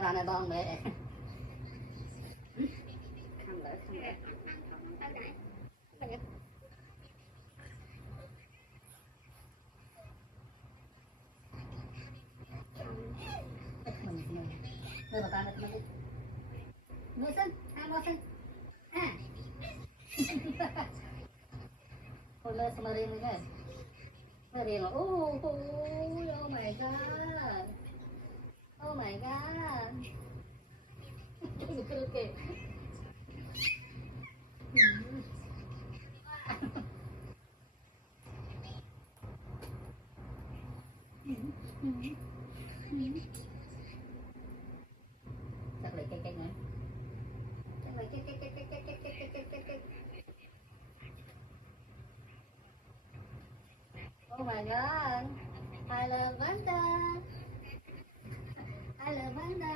camera này bong mẹ đưa vào tay này nuôi sinh nuôi sinh thôi lên xong riêng rồi nghe riêng là oh my god oh my god kìa chắc lại cái nữa chắc lại cái oh my god I love Wanda I love Wanda